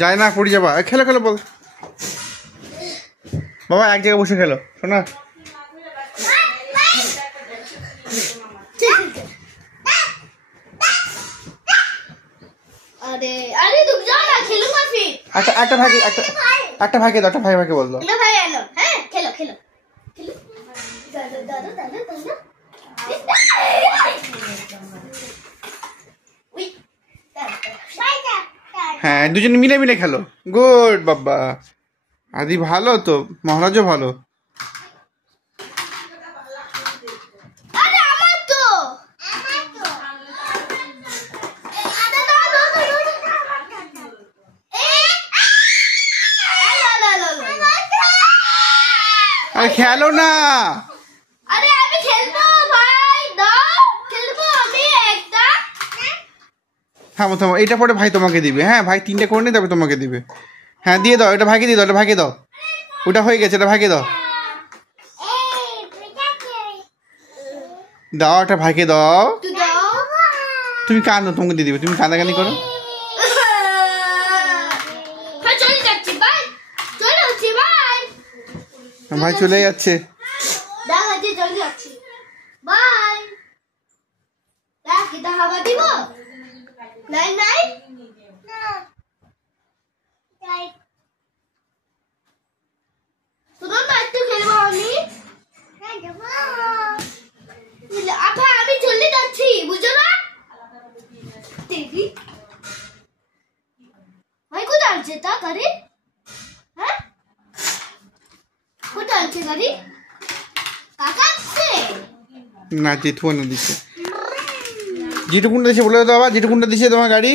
যায় না, পড়ে যাবা। খেলো খেলো বল বাবা, এক জায়গায় বসে খেলো শোনা। একটা ভাইকে দাও, একটা ভাইকে বললো। হ্যাঁ, দুজনে মিলে মিলে খেলো। গুড বাবা, আদি ভালো তো, মহারাজও ভালো। আরে খেলো না। আরে আমি খেলবো ভাই, দাও খেলবো আমি একটা। থামো থামো, এটা পরে ভাই তোমাকে দিবে। হ্যাঁ, ভাই 3টে করে নিয়ে তবে তোমাকে দিবে। হ্যাঁ দিয়ে দাও, এটা ভাইকে দিয়ে দাও, এটা ভাইকে দাও। ওটা হয়ে গেছে, এটা ভাইকে দাও। দাও, এটা ভাইকে দাও। তুমি কাঁদো, তোমাকে দিয়ে দিবে। তুমি কাঁদাকানি করো। ভাই চলে যাচ্ছে। আমি চলে যাচ্ছি, বুঝো না? ভাই কোথায় আছে তা গাড়ি? হ্যাঁ কোথায় আছে গাড়ি? কাকা আছে না, জেঠু না দিচ্ছে। জেঠু কোনটা দিচ্ছে বলে দাও বাবা, জেঠু কোনটা দিচ্ছে তোমার গাড়ি?